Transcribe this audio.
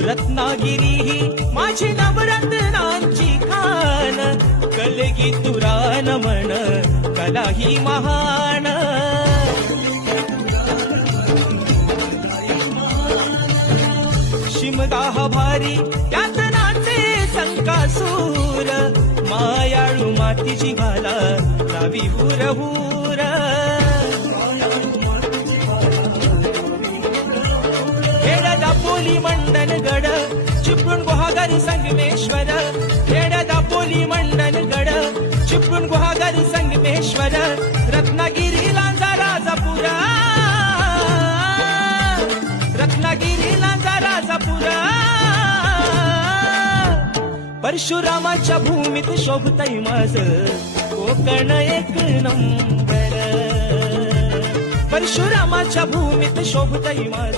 रत्नागिरी ही माझी नवरत्नांची खान, कलगी तुरान म्हण कला ही महान. शिमगा हा भारी त्यात नाचे संकासूर, मायाळू मातीची घाला लावी हुर हुर. खेड दापोली मंडणगड चिपळूण गुहागर संगमेश्वर, खेड दापोली मंडणगड चिपळूण गुहागर संगमेश्वर. रत्नागिरी लांजा राजापूर, रत्नागिरी लांजा राजापूर. परशुरामाच्या भूमीत शोभतय माझ कोकण एक नंबर, परशुरामाच्या भूमीत शोभतय माझ